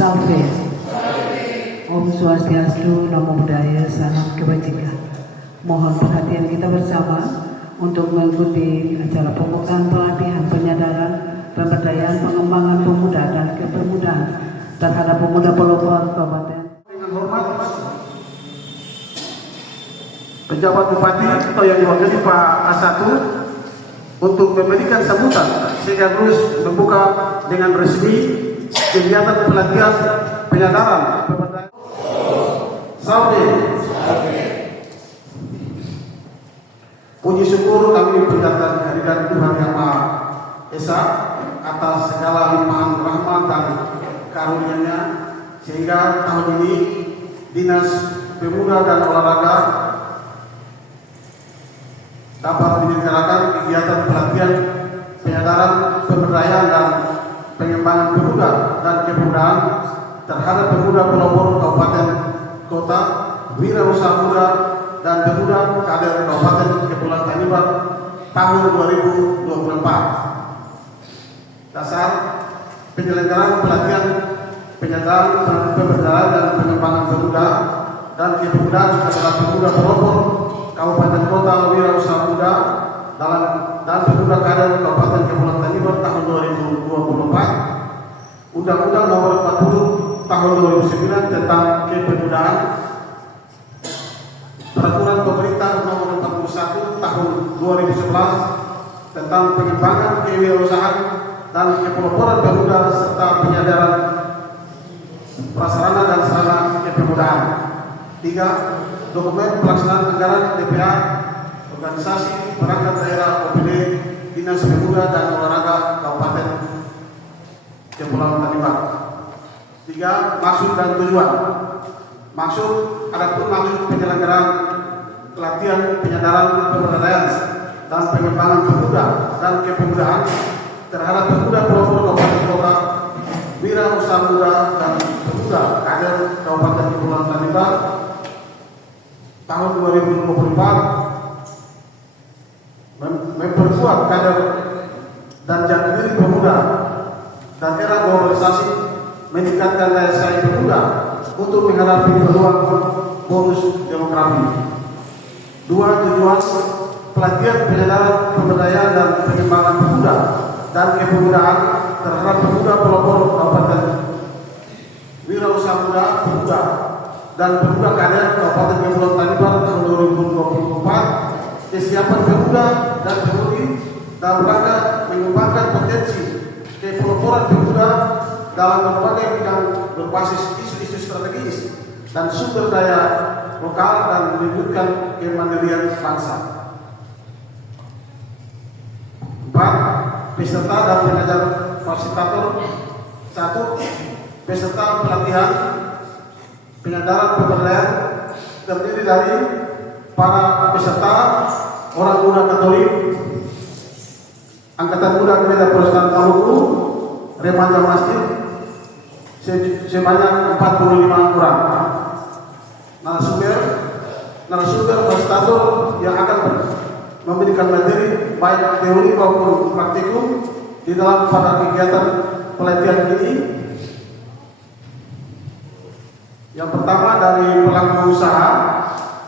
Salve. Om Swastiastu, Namo Buddhaya, Salam Kebajikan. Mohon perhatian kita bersama untuk mengikuti acara pembukaan pelatihan penyadaran, pemberdayaan, pengembangan pemuda dan kepemudaan terhadap pemuda pelopor kabupaten. Dengan hormat pejabat bupati atau yang diwakili Pak A1 untuk memberikan sambutan sekaligus membuka dengan resmi kegiatan pelatihan penyadaran pemberdayaan. Salve. Puji syukur kami panjatkan kehadiran Tuhan Yang Maha Esa atas segala limpahan rahmat dan karunia-Nya sehingga tahun ini Dinas Pemuda dan Olahraga dapat menyelenggarakan kegiatan pelatihan penyadaran pemberdayaan dan pengembangan pemuda dan kepemudaan terhadap pemuda pelopor kabupaten kota, wirausaha muda dan pemuda kader Kabupaten Kepulauan Tanimbar tahun 2024. Dasar penyelenggaraan pelatihan penyadaran pemberdayaan dan pengembangan pemuda dan kepemudaan adalah pemuda pelopor Kabupaten Kota, wirausaha muda dan pemuda kader Kabupaten Kepulauan Tanimbar tahun 2024. Undang-Undang Nomor 40 Tahun 2009 tentang kepemudaan, Peraturan Pemerintah Nomor 41 Tahun 2011 tentang pengembangan kewirausahaan dan kepeloporan pemuda serta penyadaran prasarana dan sarana kepemudaan. 3. Dokumen pelaksanaan anggaran DPA organisasi perangkat daerah OPD Dinas Pemuda dan Olahraga Kabupaten Kepulauan Tanimbar. 3. Maksud dan tujuan. Maksud, adapun maksud penyelenggaraan pelatihan penyadaran pemberdayaan dan pengembangan pemuda dan kepemudaan terhadap pemuda pelopor Kabupaten Kota, wirausaha muda dan pemuda kader Kabupaten Kepulauan Tanimbar tahun 2024 memperkuat kader dan jati diri pemuda dan era globalisasi, meningkatkan daya saing pemuda untuk menghadapi peluang bonus demografi. 2. Tujuan pelatihan penyadaran pemberdayaan dan pengembangan pemuda dan kepemudaan terhadap pemuda pelopor Kabupaten, wirausaha muda, pemuda dan pemuda kader Kabupaten Kepulauan Tanimbar tahun 2024. Kesiapan pemuda dan pemudi dalam rangka mengembangkan potensi kepeloporan pemuda dalam berbagai bidang berbasis isu-isu strategis dan sumber daya lokal dan mewujudkan kemandirian bangsa. 4. Peserta dan pengajar fasilitator. 1. Peserta pelatihan penyadaran pemberdayaan terdiri dari para peserta orang muda Katolik, Angkatan Muda Gereja Protestan Maluku, remaja masjid sebanyak 45 orang. Narasumber fasilitator yang akan memberikan materi baik teori maupun praktikum di dalam pada kegiatan pelatihan ini. Yang pertama dari pelaku usaha,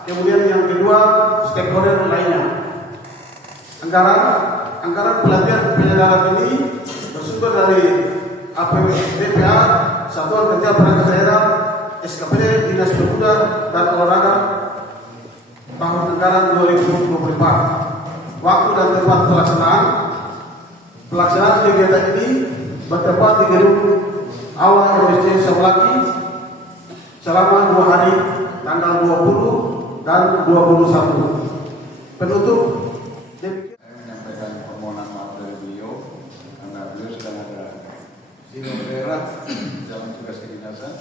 kemudian yang kedua stakeholder lainnya. Anggaran pelatihan penyadaran ini bersumber dari APBDPA, Satuan Kerja Perangkat Daerah, SKPD Dinas Pemuda dan Olahraga tahun anggaran 2024. Waktu dan tempat pelaksanaan kegiatan ini bertempat di gedung Aula MSC Sablaki selama 2 hari, tanggal 20 dan 21. Penutup, saya menyampaikan permohonan maaf dari beliau karena beliau sedang ada di daerah dalam tugas kedinasan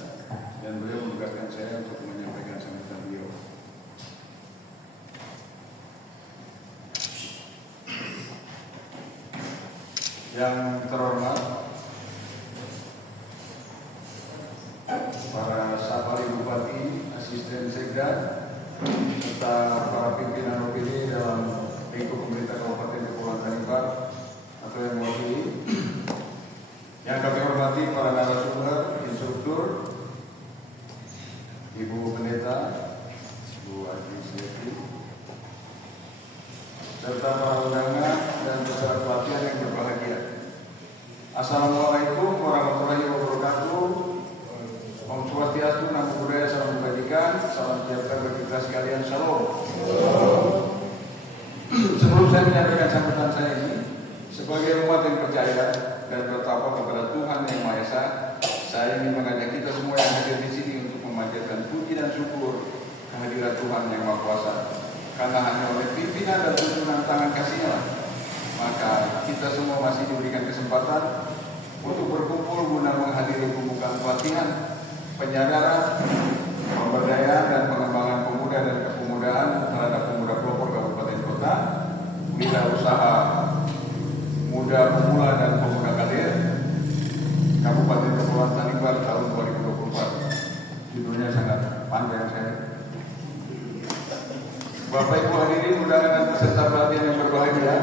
dan beliau menugaskan saya untuk menyampaikan sambutan beliau. Yang terhormat para Sabari Bupati, Asisten Sekda, serta para pimpinan OPD dalam lingkup pemerintah Kabupaten Kepulauan Tanimbar atau yang mewakili. Yang kami hormati para narasumber, instruktur, Ibu Pendeta, Bu Adi Syefi, serta para undangan dan peserta pelatihan yang berbahagia. Assalamualaikum warahmatullahi wabarakatuh. Om Swastiastu, Namo Buddhaya, salam kebajikan, salam sejahtera bagi kita sekalian, shalom. Sebelum saya menyampaikan sambutan saya ini, sebagai umat yang percaya dan bertakwa kepada Tuhan Yang Maha Esa, saya ingin mengajak kita semua yang hadir di sini untuk memanjatkan puji dan syukur kehadiran Tuhan Yang Maha Kuasa. Karena hanya oleh pimpinan dan tuntunan tangan kasih-Nya, maka kita semua masih diberikan kesempatan untuk berkumpul guna menghadiri pembukaan pelatihan, penyadaran, pemberdayaan dan pengembangan pemuda dan kepemudaan terhadap pemuda pelopor kabupaten kota, wirausaha muda pemula dan pemuda kader Kabupaten Kepulauan Tanimbar tahun 2024. Judulnya sangat panjang saya. Bapak Ibu hadirin undangan dan peserta pelatihan yang berbahagia,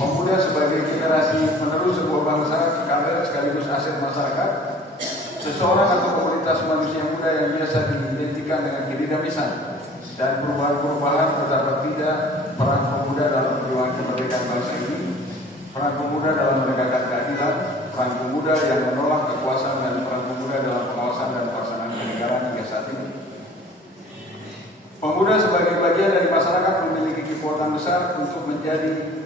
pemuda sebagai generasi penerus sebuah bangsa, kader sekaligus aset masyarakat, seseorang atau komunitas manusia muda yang biasa diidentikan dengan kedinamisan dan perubahan-perubahan, terdapat tidak peran pemuda dalam perjuangan kemerdekaan bangsa ini, peran pemuda dalam menegakkan keadilan, peran pemuda yang menolak kekuasaan, dan peran pemuda dalam pengawasan dan pelaksanaan kenegaraan hingga saat ini. Pemuda sebagai bagian dari masyarakat memiliki kekuatan besar untuk menjadi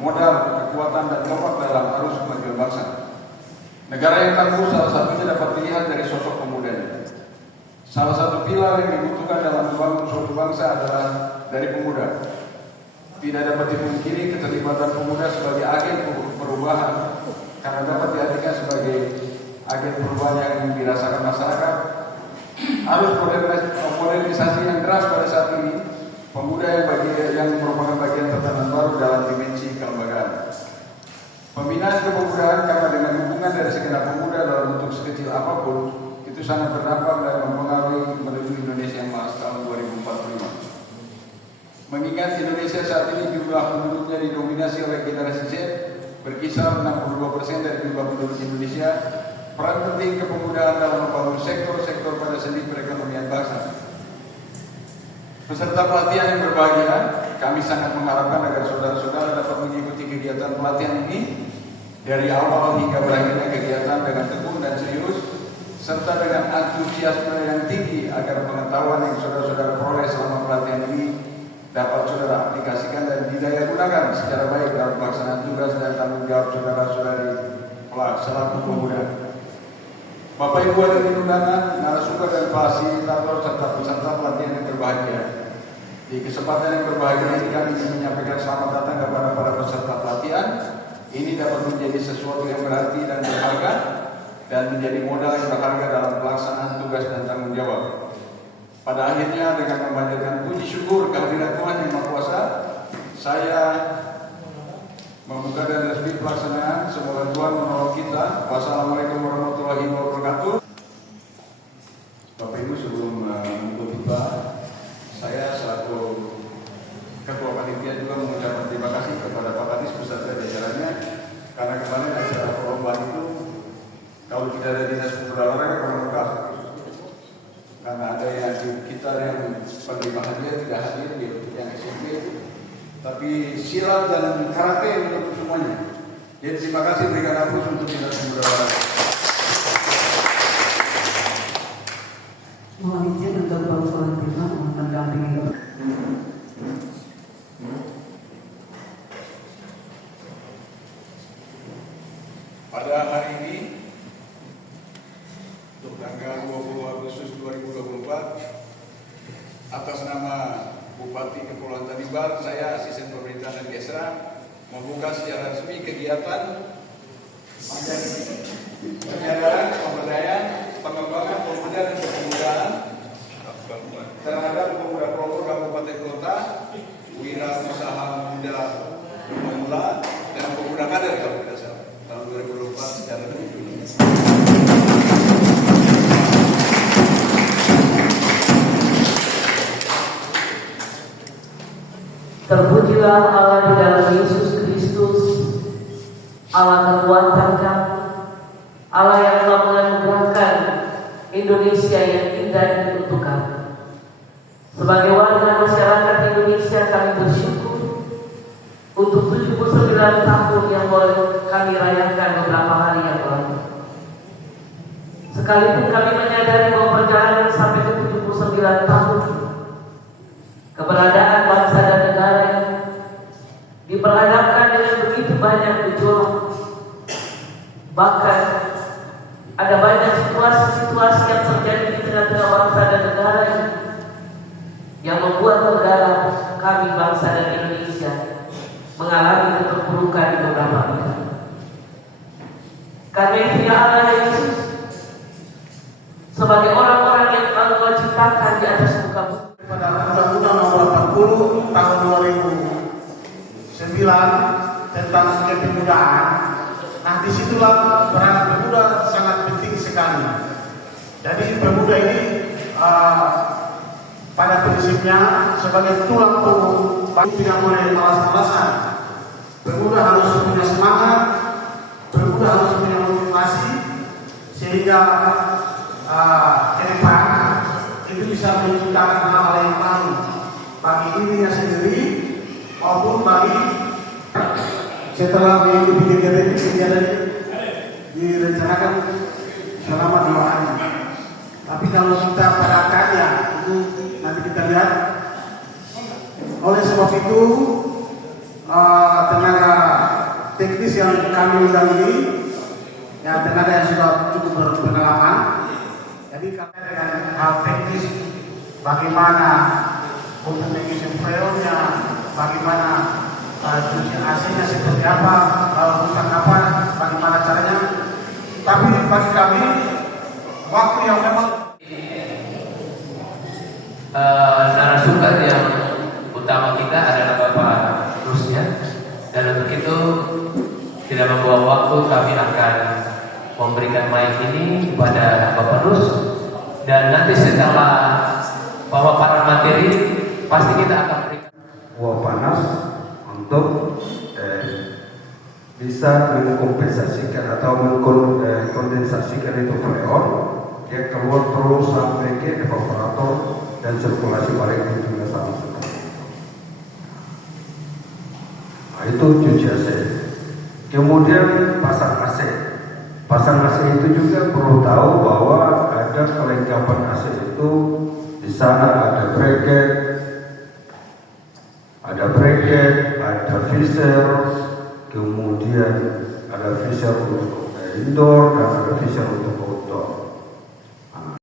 modal, kekuatan dan tokoh dalam arus kemajuan bangsa. Negara yang tangguh salah satunya dapat dilihat dari sosok pemudanya. Salah satu pilar yang dibutuhkan dalam membangun suatu bangsa adalah dari pemuda. Tidak dapat dipungkiri keterlibatan pemuda sebagai agen perubahan, karena dapat diartikan sebagai agen perubahan yang dirasakan masyarakat. Arus modernisasi yang deras pada saat ini, pemuda yang merupakan bagian tatanan baru dalam dimensi kelembagaan. Pembinaan kepemudaan, karena dengan dukungan dari segenap pemuda dalam bentuk sekecil apapun, itu sangat berdampak dan mempengaruhi menuju Indonesia Emas tahun 2045. Mengingat Indonesia saat ini jumlah penduduknya didominasi oleh generasi Z, berkisar 62% dari jumlah penduduk Indonesia, peran penting kepemudaan dalam membangun sektor-sektor pada sendi perekonomian bangsa. Peserta pelatihan yang berbahagia, kami sangat mengharapkan agar saudara-saudara dapat mengikuti kegiatan pelatihan ini dari awal hingga berakhirnya kegiatan dengan tekun dan serius, serta dengan antusiasme yang tinggi agar pengetahuan yang saudara-saudara peroleh selama pelatihan ini dapat saudara aplikasikan dan didaya gunakan secara baik dalam pelaksanaan tugas dan tanggung jawab saudara-saudari selaku pemuda. Bapak Ibu hadirin undangan, narasumber dan fasilitator serta peserta pelatihan yang berbahagia. Di kesempatan yang berbahagia ini kami ingin menyampaikan selamat datang kepada para peserta pelatihan. Ini dapat menjadi sesuatu yang berarti dan berharga dan menjadi modal yang berharga dalam pelaksanaan tugas dan tanggung jawab. Pada akhirnya dengan memanjatkan puji syukur kehadiran Tuhan Yang Maha Kuasa, saya membuka dan resmi pelaksanaan. Semoga Tuhan menolong kita. Wassalamualaikum warahmatullahi wabarakatuh. Bapak Ibu, sebelum membuka khotbah, saya selaku Ketua Panitia juga mengucapkan terima kasih kepada Pak Kadis beserta jajarannya, karena kemarin acara perlombaan itu kalau tidak ada dinas pemuda olahraga kurang lengkap. Karena ada yang kita yang sebagai bahagia tidak hadir, yang SMP, tapi silat dan karate untuk semuanya. Jadi terima kasih, berikan aplaus untuk dinas pemuda olahraga. Mohon izin untuk Bapak Firman mendampingi. Pada hari ini, untuk tanggal 20 Agustus 2024, atas nama Bupati Kepulauan Tanimbar, saya Asisten Pemerintahan dan Gesra membuka secara resmi kegiatan penyadaran, pemberdayaan, pengembangan pemuda dan kepemudaan terhadap pemuda pelopor kabupaten kota, wirausaha muda pemula dan pemuda kader kalau tidak salah tahun 2024 secara resmi. Terpujilah Allah di dalam Yesus Kristus, Allah kekuatan kami, Allah yang telah menganugerahkan Indonesia yang indah dan untuk kami. Sebagai warga masyarakat Indonesia, kami bersyukur untuk 79 tahun yang boleh kami rayakan beberapa hari yang lalu. Sekalipun kami menyadari bahwa perjalanan sampai ke 79 tahun keberadaan bangsa dan negara ini diperhadapkan dengan begitu banyak gejolak. Bahkan ada banyak situasi-situasi yang terjadi di tengah-tengah bangsa dan negara ini yang membuat negara kami, bangsa dan Indonesia, mengalami keterpurukan di beberapa bidang. Karena itu ya Allah ya Yesus, sebagai orang-orang yang Allah ciptakan di atas muka bumi, Pada Undang-Undang Nomor 40 Tahun 2009 tentang kepemudaan, nah disitulah peran pemuda sangat penting sekali. Jadi pemuda ini pada prinsipnya sebagai tulang punggung, tidak boleh malas-malasan. Pemuda harus punya semangat, pemuda harus punya motivasi, sehingga ke depan itu bisa menciptakan hal-hal yang baru bagi dirinya sendiri maupun bagi setelah mengikuti kegiatan direncanakan selama 2 hari. Tapi kalau kita pada karya itu nanti kita lihat. Oleh sebab itu tenaga teknis yang kami undang ini, ya tenaga yang sudah cukup berpengalaman. Jadi kami dengan hal teknis, bagaimana untuk mengisi freonnya, bagaimana cuci AC-nya seperti apa, rusak apa, bagaimana caranya. Tapi bagi kami waktu yang memang narasumber yang utama kita adalah Bapak Rusnya, dan untuk itu tidak membuang waktu kami akan memberikan mic ini kepada Bapak Rus, dan nanti setelah pemaparan materi pasti kita akan berikan uap panas untuk bisa mengkompensasikan atau mengkondensasikan itu freon, dia keluar terus sampai ke evaporator dan sirkulasi balik di dunia sama sekali. Nah, itu cuci AC. Kemudian pasang AC. Pasang AC itu juga perlu tahu bahwa ada kelengkapan AC itu di sana ada bracket, ada visor, kemudian ada visor untuk indoor dan ada visor untuk outdoor.